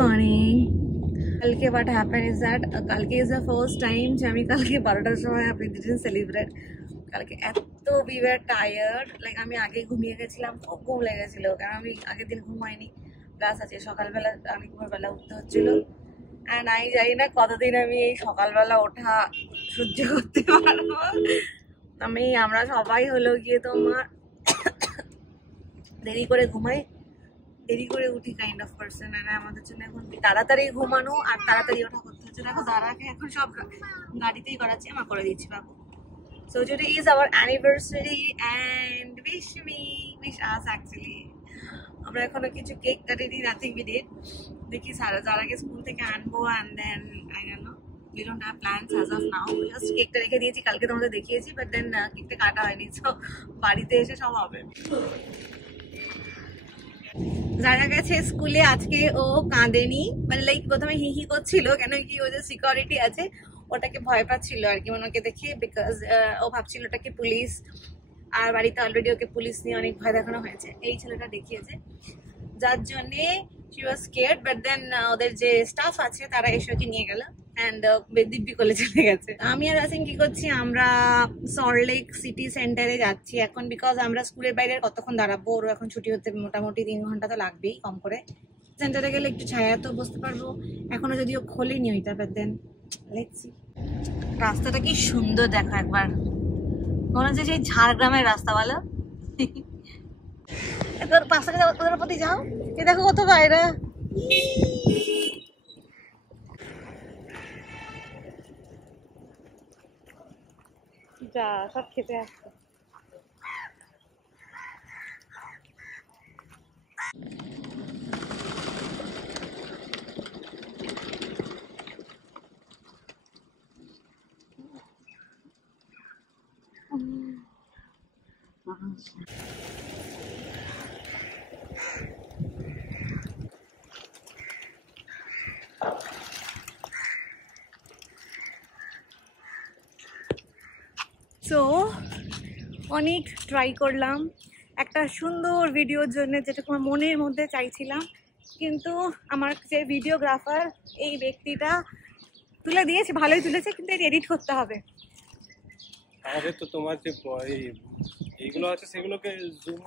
Morning. কালকে what happened is that কালকে is the first time যে আমি কালকে 12টার সময় আপনি didn't celebrate। কালকে এত we were tired, like আমি আগে ঘুমিয়ে গেছিলাম, খুব ঘুম লেগেছিল কারণ আমি আগের দিন ঘুমাইনি, প্লাস আছে সকালবেলা আমি ঘুমবেলা উঠতে হচ্ছিল। অ্যান্ড আমি জানি না কতদিন আমি এই সকালবেলা ওঠা সহ্য করতে পারবো। আমরা সবাই হলো গিয়ে তোমার দেরি করে ঘুমাই, দেরি করে উঠি কাইন্ড অফ পার্সন। আর আমাদের জন্য এখন তাড়াতাড়ি ঘুমানো আর তাড়াতাড়ি ওঠা করতে হচ্ছে। দেখো দাদাকে এখন সব গাড়িতেই করাচ্ছি, আমার করে দিচ্ছি বাবু। So today is our anniversary and wish us actually. আমরা এখনো কিছু কেক কাটিনি, nothing we did. দেখি যারাকে স্কুল থেকে আনবো and then I don't know, we don't have plans as of now. Just কেকটা রেখে দিয়েছি, কালকে তোমাদের দেখিয়েছি, but then কেকটা কাটা হয়নি, so বাড়িতে এসে সব হবে। যারা গেছে স্কুলে আজকে ও কাঁদেনি, মানে লাইক প্রথমে হি করছিল, কেন কি ও যে সিকিউরিটি আছে ওটাকে ভয় পাচ্ছিল আর কি ওনাকে দেখে, বিকজ ও ভাবছিল ওটাকে পুলিশ, আর বাড়িতে অলরেডি ওকে পুলিশ নিয়ে অনেক ভয় দেখানো হয়েছে, এই ছেলেটা দেখিয়েছে, যার জন্যে she was scared, but then ওদের যে স্টাফ আছে তারা এসে ওকে নিয়ে গেল অ্যান্ড দিব্যি কোলে চলে গেছে। আমি আর আসিন কি করছি, আমরা সল্টলেক সিটি সেন্টারে যাচ্ছি এখন, বিকজ আমরা স্কুলের বাইরে কতক্ষণ দাঁড়াবো, ওর এখন ছুটি হতে মোটামুটি 3 ঘন্টা তো লাগবেই কম করে। সেন্টারে গেলে একটু ছায়া তো বসতে পারবো, এখনো যদিও খোলেনি ওইটা, বাট দেন লেটস সি। রাস্তাটা কি সুন্দর দেখো একবার, মনে হচ্ছে সেই ঝাড়গ্রামের রাস্তা বলো। তোর পাশে ওদের প্রতি যাও, এ দেখো কত বাইরে। যা সব খেতে আসছে। সো অনেক ট্রাই করলাম একটা সুন্দর ভিডিওর জন্য, যেটুকু আমার মনের মধ্যে চাইছিলাম, কিন্তু আমার যে ভিডিওগ্রাফার এই ব্যক্তিটা তুলে দিয়েছে, ভালোই তুলেছে, কিন্তু এটা এডিট করতে হবে। আরে তো তোমার যে এইগুলো আছে সেগুলোকে জুম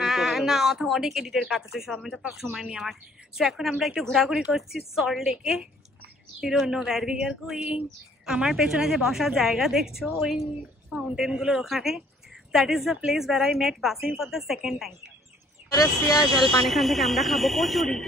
ইন করে না, অথবা অনেক এডিটের কাজ আছে, সময় নেই আমার। সো এখন আমরা একটু ঘোরাঘুরি করছি সল্ট লেকে, we don't know where we are going. আমার পেছনে যে বসার জায়গা দেখছো ওই ফাউন্টেনগুলোর ওখানে, that is the place where I met Basim for the second time. রসিয়া জলপান, এখান থেকে আমরা খাবো kachori.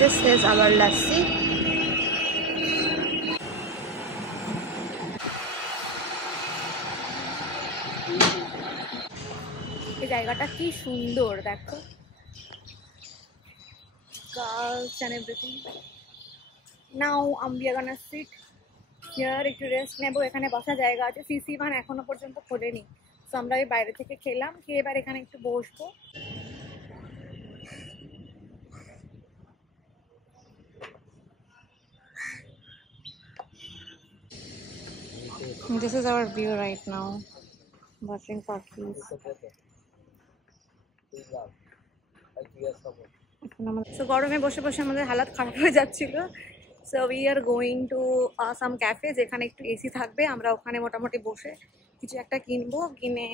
This is our lassi. এই জায়গাটা কি সুন্দর দেখো, girls and everything. Now we are gonna sit here, একটু রেস্ট নেবো। এখানে বসার জায়গা আছে, CC1 এখনো পর্যন্ত খোলেনি, তো আমরা এই বাইরে থেকে খেলাম, খেয়ে এবার এখানে একটু বসবো। This is our view right now, watching parkies. So গরমে বসে বসে আমাদের হালাত খারাপ হয়ে যাচ্ছিল, so we are going to some cafe যেখানে একটু এসি থাকবে, আমরা ওখানে মোটামুটি বসে কিছু একটা কিনবো, কিনে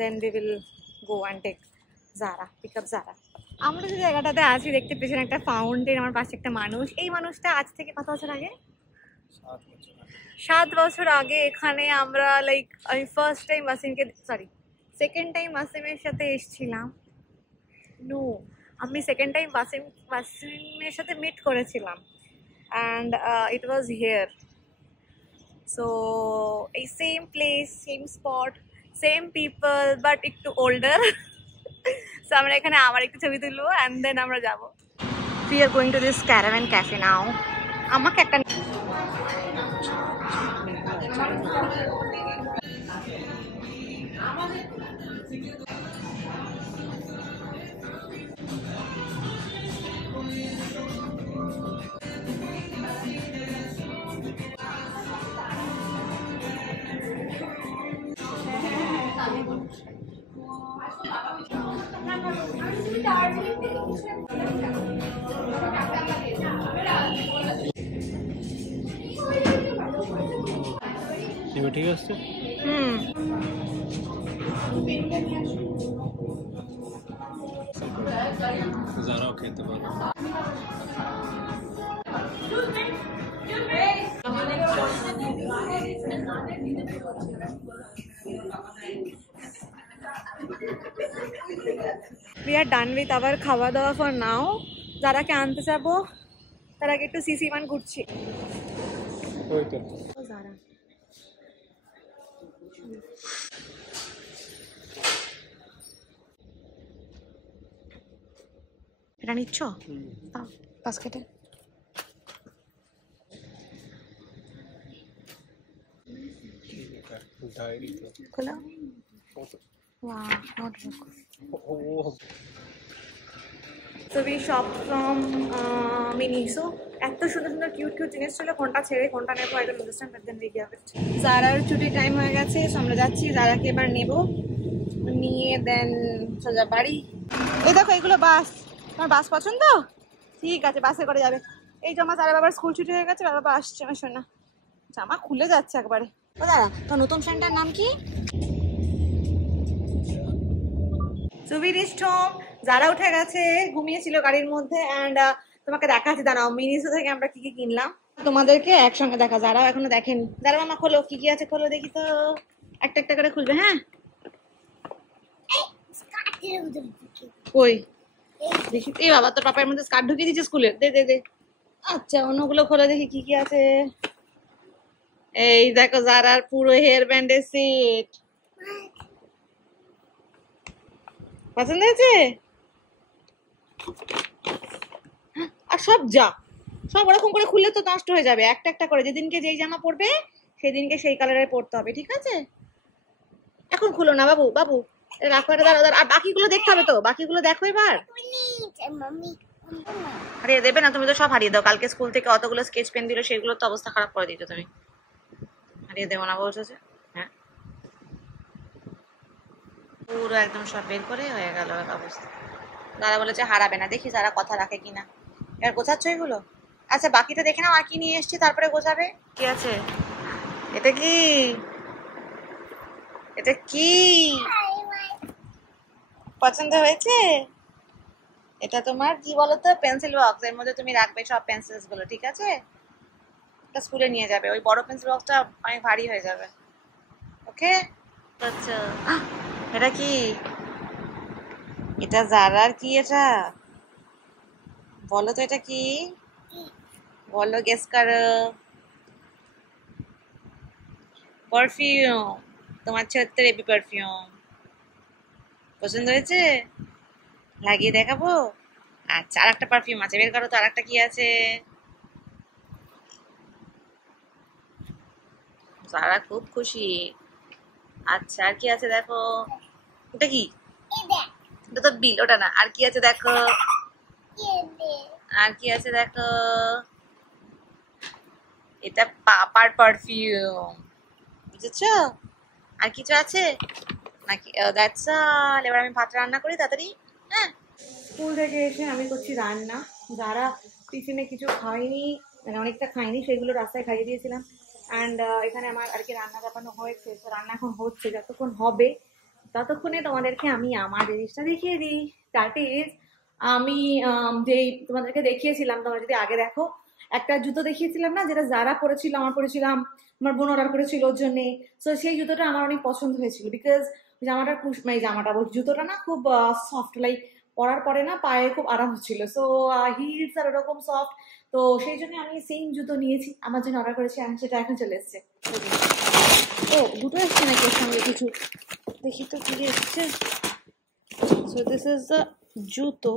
then we will go and take pick up Zara. আমরা যে জায়গাটাতে আছি দেখতে পেছনে একটা ফাউন্টেন, আমার পাশে একটা মানুষ। এই মানুষটা আজ থেকে কত বছর আগে, 7 বছর আগে এখানে আমরা লাইক আমি ফার্স্ট টাইম সেকেন্ড টাইম ওয়াসিমের সাথে এসেছিলাম। আমি সেকেন্ড টাইম ওয়াসিমের সাথে মিট করেছিলাম, and it was here. So এই same place, same spot, same people, but একটু ওল্ডার। সো আমরা এখানে আবার একটু ছবি তুলবো অ্যান্ড দেন আমরা যাবো। We are going to this caravan cafe now. আমাকে একটা এবার ঠিক আছে। যারাও খেতে পারে। We are done with our খাওয়া দাওয়া for now. যারাকে আনতে যাবো তার আগে একটু সিসি ওয়ান ঘুরছি। ওই তো যারা এটা নিচ্ছ বাস্কেটে? ডায়েরি তো খোলা। Wow, notebook. So we shopped from Miniso. এত সুন্দর সুন্দর কিউট কিউট জিনিস ছিল, কোনটা ছেড়ে কোনটা নেবো I don't understand, but then we gave it. জারার ছুটি টাইম হয়ে গেছে, so আমরা যাচ্ছি জারাকে এবার নেবো, নিয়ে দেন সোজা বাড়ি। এই দেখো এগুলো বাস, তোমার বাস পছন্দ? ঠিক আছে বাসে করে যাবে। এই জামা জারা বাবার স্কুল ছুটি হয়ে গেছে, বাবা আসছে আমার শোনা, জামা খুলে যাচ্ছে একবারে। ও দাদা তো নতুন ফ্রেন্ডটার নাম কি? So we reached home. যারা উঠে গেছে, ঘুমিয়েছিল গাড়ির মধ্যে, অ্যান্ড তোমাকে দেখাচ্ছি দাঁড়াও মিনিসো থেকে আমরা কি কি কিনলাম তোমাদেরকে একসঙ্গে দেখা। যারাও এখনো দেখেনি। যারা মামা খোলো কি কি আছে, খোলো দেখি তো, একটা একটা করে খুলবে। হ্যাঁ কই দেখি। এই বাবা তোর পাপার মধ্যে স্কার্ট ঢুকিয়ে দিচ্ছে স্কুলের, দে দে দে। আচ্ছা অন্যগুলো খোলো দেখি কি কি আছে। এই দেখো যারার পুরো হেয়ার ব্যান্ডের সেট, পছন্দ হয়েছে? আর সব সব ওরকম করে খুললে তো নষ্ট হয়ে যাবে, একটা একটা করে যেদিনকে যেই জামা পরবে সেদিনকে সেই কালারের পরতে হবে, ঠিক আছে? এখন খুলো না বাবু, বাবু রাখো, এটা দাঁড়া দাঁড়া। আর বাকিগুলো দেখতে হবে তো, বাকিগুলো দেখো এবার। হারিয়ে দেবে না তুমি তো, সব হারিয়ে দাও। কালকে স্কুল থেকে অতগুলো স্কেচ পেন দিল, সেগুলো তো অবস্থা খারাপ করে দিচ্ছ তুমি। হারিয়ে দেবো না বলছো যে? হ্যাঁ পুরো একদম সব বের করে হয়ে গেল অবস্থা। দাদা বলেছে হারাবে না, দেখি যারা কথা রাখে কিনা। এবার গোছাচ্ছ এগুলো? আচ্ছা বাকিটা দেখে নাও আর কি নিয়ে এসছি, তারপরে গোছাবে। কি আছে এটা? কি এটা? কি পছন্দ হয়েছে? এটা তোমার কি বলতো, পেন্সিল বক্স। এর মধ্যে তুমি রাখবে সব পেন্সিলস গুলো, ঠিক আছে? এটা স্কুলে নিয়ে যাবে, ওই বড় পেন্সিল বক্সটা অনেক ভারী হয়ে যাবে। ওকে আচ্ছা এটা কি? এটা জারার কি? এটা বলো তো এটা কি? বলো, গেস করো। পারফিউম, তোমার ছোট্ট বেবি পারফিউম। পছন্দ হয়েছে? লাগিয়ে দেখাবো? আচ্ছা আর একটা পারফিউম আছে, বের করো তো আর একটা কি আছে। সারা খুব খুশি। আচ্ছা আর কি আছে দেখো। ওটা কি? এটা তো বিল, ওটা না। আর কি আছে দেখো, আর কি আছে দেখো। এটা পাপার পারফিউম, বুঝেছো? আর কিছু আছে নাকি? That's all. এবার আমি ভাত রান্না করি তাড়াতাড়ি। হ্যাঁ স্কুল থেকে এসে আমি করছি রান্না। যারা টিফিনে কিছু খাইনি, মানে অনেকটা খাইনি, সেগুলো রাস্তায় খাইয়ে দিয়েছিলাম। অ্যান্ড এখানে আমার আর কি রান্না চাপানো হয়েছে, তো রান্না এখন হচ্ছে, যতক্ষণ হবে ততক্ষণে তোমাদেরকে আমি আমার জিনিসটা দেখিয়ে দিই। দ্যাট ইজ আমি যেই তোমাদেরকে দেখিয়েছিলাম, তোমরা যদি আগে দেখো, একটা জুতো দেখিয়েছিলাম না, যেটা যারা পরেছিল, আমার পরেছিলাম, আমার বোন অর্ডার করেছিল ওর জন্যে। সো সেই জুতোটা আমার অনেক পছন্দ হয়েছিল, বিকজ জামাটার মানে জামাটা বলছি, জুতোটা না খুব সফট, লাইক পরার পরে না পায়ে খুব আরাম হচ্ছিল। সো হিলস আর ওরকম সফট, তো সেই জন্য আমি সেম জুতো নিয়েছি, আমার জন্য অর্ডার করেছি, আর সেটা এখন চলে এসছে। ও দুটো এসছে নাকি এর সঙ্গে কিছু? দেখি তো কি এসছে। সো দিস ইজ দ্য জুতো,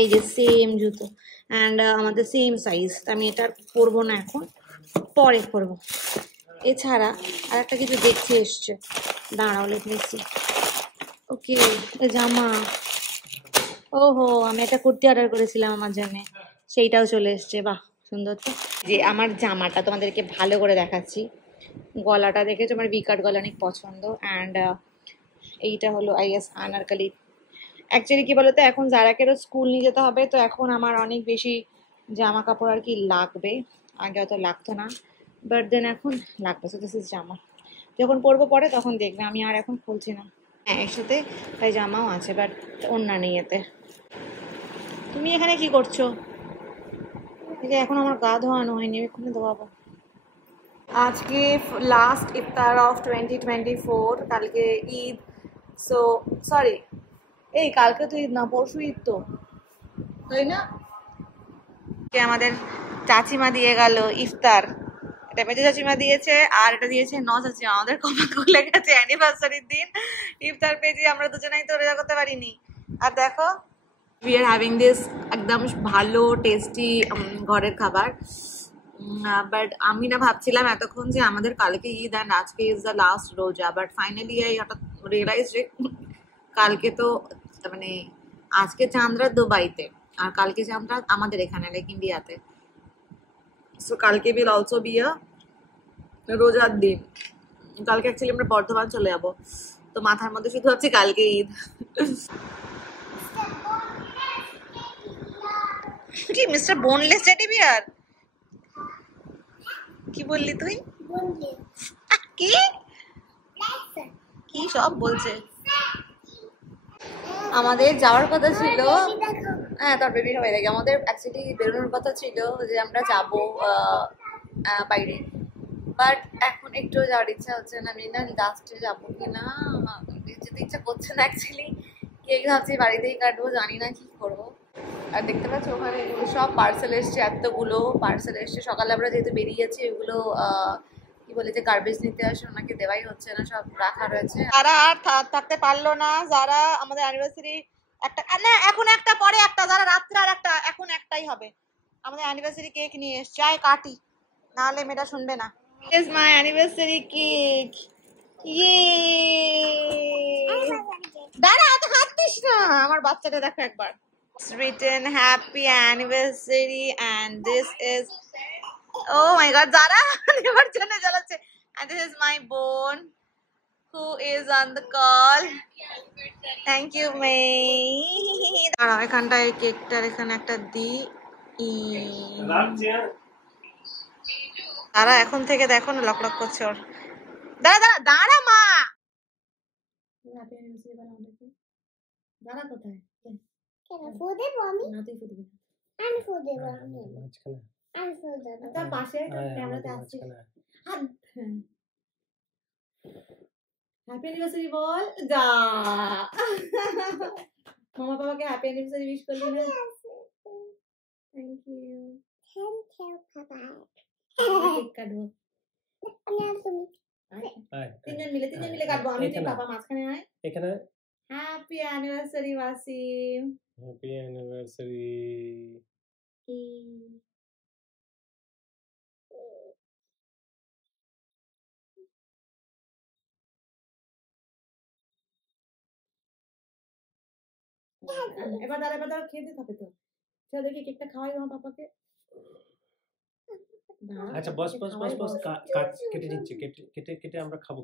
এই যে সেম জুতো, অ্যান্ড আমাদের সেম সাইজ। আমি এটা পরবো না এখন, পরে পরবো। এছাড়া আর একটা কিছু দেখতে এসছে, দাঁড়াও লিখেছি। ওকে জামা, ওহো আমি একটা কুর্তি অর্ডার করেছিলাম আমার জন্য, সেইটাও চলে এসছে। বাহ সুন্দর তো। যে আমার জামাটা তোমাদেরকে ভালো করে দেখাচ্ছি, গলাটা দেখেছো, আমার বিকাট গলা অনেক পছন্দ। অ্যান্ড এইটা হলো আই গেস আনারকলি। অ্যাকচুয়ালি কি বলতো, এখন জারাকেরও স্কুল নিয়ে যেতে হবে, তো এখন আমার অনেক বেশি জামা কাপড় আর কি লাগবে। আগে অত লাগতো না, বাট দেন এখন লাগবে। সো দিস ইজ জামা, যখন পরবো পরে তখন দেখবে, আমি আর এখন খুলছি না। হ্যাঁ, এর সাথে তাই জামাও আছে, বাট ওড়না নেই এতে। তুমি এখানে কি করছো? এই যে এখন আমার গা ধোয়ানো হয়নি, এক্ষুনি ধোয়াবো। আজকে লাস্ট ইফতার অফ 2024, কালকে ঈদ। সো সরি, এই কালকে তো ঈদ না, পরশু ঈদ তো, তাই না? আমাদের চাচিমা দিয়ে গেল ইফতার। এটা মেজো চাচিমা দিয়েছে, আর এটা দিয়েছে ন চাচিমা। আমাদের কমা খুলে গেছে অ্যানিভার্সারির দিন ইফতার পেয়েছি, আমরা দুজনেই তো রোজা করতে পারিনি। আর দেখো, উই আর হ্যাভিং দিস একদম ভালো টেস্টি ঘরের খাবার। বাট আমি না ভাবছিলাম এতক্ষণ যে আমাদের কালকে ঈদ অ্যান্ড আজকে ইজ দ্য লাস্ট রোজা, বাট ফাইনালি আই হঠাৎ রিয়েলাইজ যে কালকে তো মানে আজকে চাঁদরা দুবাইতে আর কালকে চাঁদরা আমাদের এখানে লাইক ইন্ডিয়াতে। সো কালকে উইল অলসো বি আ রোজার দিন। কালকে অ্যাকচুয়ালি আমরা বর্ধমান চলে যাবো, তো মাথার মধ্যে শুধু ভাবছি কালকে ঈদ। কি মিস্টার বোনলেস টেডি বিয়ার? কি বললি তুই? কি কি সব বলছে? আমাদের যাওয়ার কথা ছিল, হ্যাঁ তোর বেবি হয়ে গেছে। আমাদের অ্যাকচুয়ালি বেরোনোর কথা ছিল যে আমরা যাবো বাইরে, বাট এখন একটু যাওয়ার ইচ্ছা হচ্ছে না। আমি না লাস্টে যাবো কিনা যেতে ইচ্ছা করছে না অ্যাকচুয়ালি। কেক ভাবছি বাড়িতেই কাটবো, জানি না কি করবো। আর দেখতে পাচ্ছ ওখানে এগুলো সব পার্সেল এসছে, এতগুলো পার্সেল এসছে। সকালে আমরা যেহেতু বেরিয়েছি, এগুলো কি বলে যে গার্বেজ নিতে আসে, ওনাকে দেওয়াই হচ্ছে না, সব রাখা রয়েছে। যারা আর থাকতে পারলো না, যারা আমাদের অ্যানিভার্সারি একটা না, এখন একটা পরে একটা, যারা রাত্রে আর একটা, এখন একটাই হবে। আমাদের অ্যানিভার্সারি কেক নিয়ে এসছে, আয় কাটি, নাহলে মেয়েটা শুনবে না। Here's my anniversary cake. Yay! দাঁড়া, এত হাত দিস না, আমার বাচ্চাটা দেখো একবার। It's written happy anniversary and this is, oh my god, Zara নেবার জন্য জ্বালাচ্ছে। And this is my বোন who is on the call. Thank you, May. দাঁড়াও, এখানটায় কেকটার এখানে একটা দিই। দাঁড়া, এখন থেকে দেখো না লক লক করছে ওর। দাঁড়া দাঁড়া দাঁড়া মা, দাঁড়া কোথায়? তার পাশে ক্যামেরাতে আসছে। হ্যাপি অ্যানিভার্সারি বল, যা মামা বাবাকে হ্যাপি অ্যানিভার্সারি উইশ করলি না? থ্যাংক ইউ, বাবা। কেক কাটবো তিনজন মিলে কাটবো। আমি তুই বাবা মাঝখানে আয়। এখানে happy anniversary Wasim, happy anniversary. এবার দাঁড়া খেয়ে দিতে হবে তো। চল দেখি কেকটা খাওয়াই আমার পাপাকে। আচ্ছা বস কেটে দিচ্ছি, কেটে আমরা খাবো।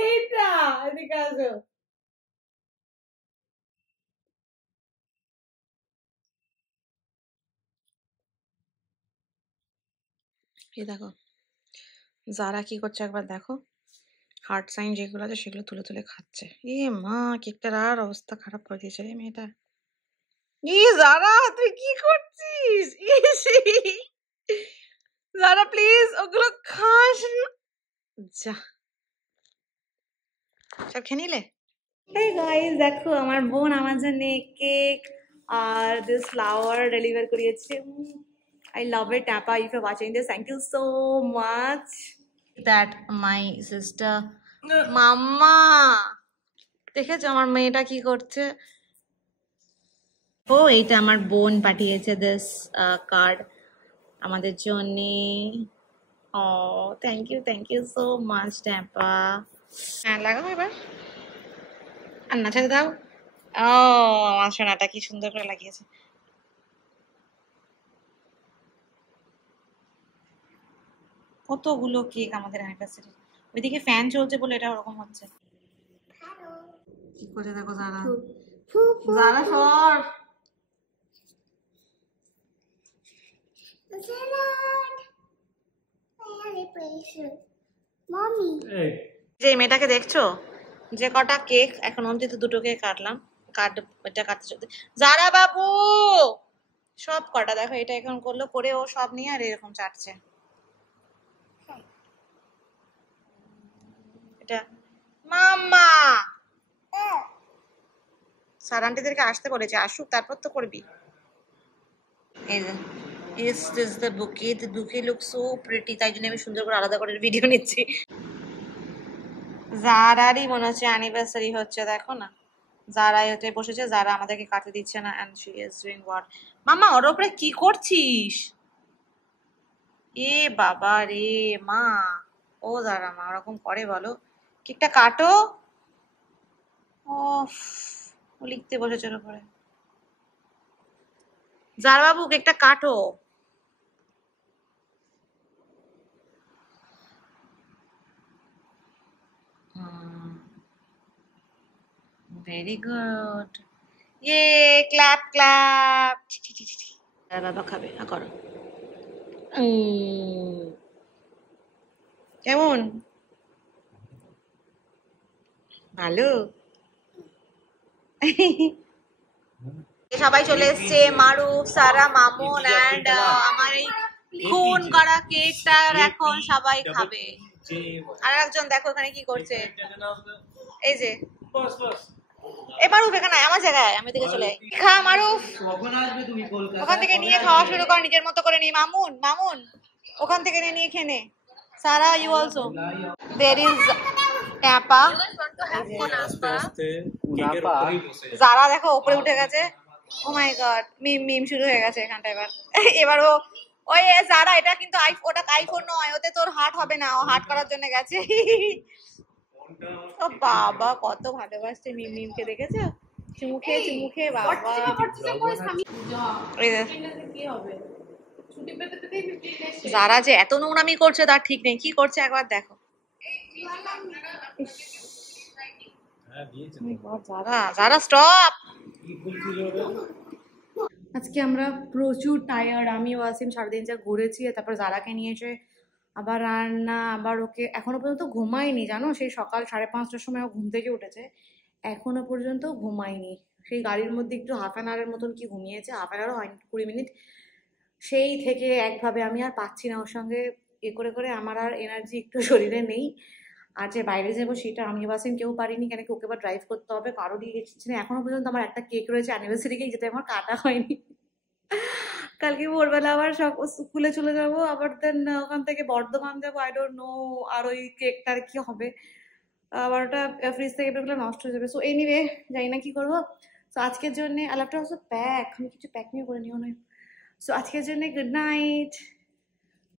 এইটা এদিকে আসো। এই দেখো যারা কি করছে একবার দেখো, হার্ট সাইন যেগুলো আছে সেগুলো তুলে তুলে খাচ্ছে। এ মা, কেকটার আর অবস্থা খারাপ করে দিয়েছে রে মেয়েটা। যারা তুই কি করছিস? যারা প্লিজ ওগুলো খাস না, যা সব খেয়ে নিলে। এই গাইস দেখো, আমার বোন আমার জন্য কেক আর দিস ফ্লাওয়ার ডেলিভার করিয়েছে। I love it, Tapa. If you're watching this, thank you so much. That my sister, Mama. দেখেছো আমার মেয়েটা কি করছে? ও এইটা আমার বোন পাঠিয়েছে দিস কার্ড আমাদের জন্য। ও থ্যাংক ইউ সো মাচ ট্যাপা। হ্যাঁ লাগাও এবার, আর না ছেড়ে দাও। ও আমার সোনাটা কি সুন্দর করে লাগিয়েছে। কতগুলো কেক আমাদের অ্যানিভার্সারি। ওইদিকে ফ্যান চলছে বলে এটা ওরকম হচ্ছে। কি করে দেখো যারা যারা সর যে মেয়েটাকে দেখছো, যে কটা কেক এখন অবধি তো দুটো কেক কাটলাম, এটা কাটতে চলতে যারা বাবু সব কটা দেখো, এটা এখন করলো করে ও সব নিয়ে আর এরকম চাটছে। এটা মাম্মা স্যার আন্টিদেরকে আসতে বলেছে, আসুক তারপর তো করবি। এই যে is this the bouquet? The bouquet looks so pretty, তাই জন্য আমি সুন্দর করে আলাদা করে ভিডিও নিচ্ছি। যারারই মনে হচ্ছে অ্যানিভার্সারি হচ্ছে, দেখো না যারাই হতে বসেছে, যারা আমাদেরকে কাটতে দিচ্ছে না। and she is doing what? মামা ওর উপরে কি করছিস? এ বাবা রে মা, ও যারা মা ওরকম করে বলো, কেকটা কাটো। ও লিখতে বসেছে ওর উপরে। যারা বাবু কেকটা কাটো। ভেরি গুড, ইয়ে ক্ল্যাপ ক্ল্যাপ। বাবা খাবে না, করো। কেমন ভালো। সবাই চলে এসছে, মারুফ, সারা, মামুন এন্ড আমার এই খুন করা কেকটা এখন সবাই খাবে। আর একজন দেখো এখানে কি করছে, এই যে এ মারুফ এখানে আমার জায়গায়, আমি দিকে চলে যাই। খা মারুফ, ওখান থেকে নিয়ে খাওয়া শুরু কর নিজের মতো করে। নি মামুন, মামুন ওখান থেকে নিয়ে খেয়ে নে। সারা ইউ অলসো। দেয়ার ইজ ট্যাপা। যারা দেখো উপরে উঠে গেছে। ও মাই গড, মিম মিম শুরু হয়ে গেছে এখানটা এবার। এবার ও ওই যারা, এটা কিন্তু ওটা আইফোন নয়, ওতে তোর হার্ট হবে না, ও হার্ট করার জন্য গেছে। ও বাবা কত ভালোবাসছে মিম মিমকে, দেখেছো? চুমুখে চুমুখে বাবা। যারা যে এত নোংরামি করছে তার ঠিক নেই, কি করছে একবার দেখো। যারা যারা স্টপ। আজকে আমরা প্রচুর টায়ার্ড, আমি ওয়াসিম সারাদিন যা ঘুরেছি, তারপর যারাকে নিয়েছে আবার রান্না, আবার ওকে এখনো পর্যন্ত ঘুমায়নি জানো, সেই সকাল 5:30টার সময় ও ঘুম থেকে উঠেছে, এখনো পর্যন্ত ঘুমায়নি। সেই গাড়ির মধ্যে একটু হাফ অ্যান আওয়ারের মতন কি ঘুমিয়েছে, হাফ অ্যান আওয়ারও হয়নি, 20 মিনিট। সেই থেকে একভাবে আমি আর পাচ্ছি না ওর সঙ্গে এ করে করে, আমার আর এনার্জি একটু শরীরে নেই। আর যে বাইরে যাবো সেটা আমি ওয়াসিম কেউ পারিনি, কেন কি ওকে এবার ড্রাইভ করতে হবে, কারোরই গেছি না এখনো পর্যন্ত। আমার একটা কেক রয়েছে অ্যানিভার্সারি কেক, যেটা আমার কাটা হয়নি। কালকে ভোরবেলা আবার স্কুলে চলে যাবো, আবার দেন ওখান থেকে বর্ধমান যাবো, আই ডোন্ট নো আর ওই কেকটার কি হবে। আবার ওটা ফ্রিজ থেকে বেরোলে নষ্ট হয়ে যাবে। সো এনিওয়ে জানি না কি করবো। সো আজকের জন্য I love to also pack, আমি কিছু প্যাক নিয়ে করে নিও না। সো আজকের জন্য গুড নাইট।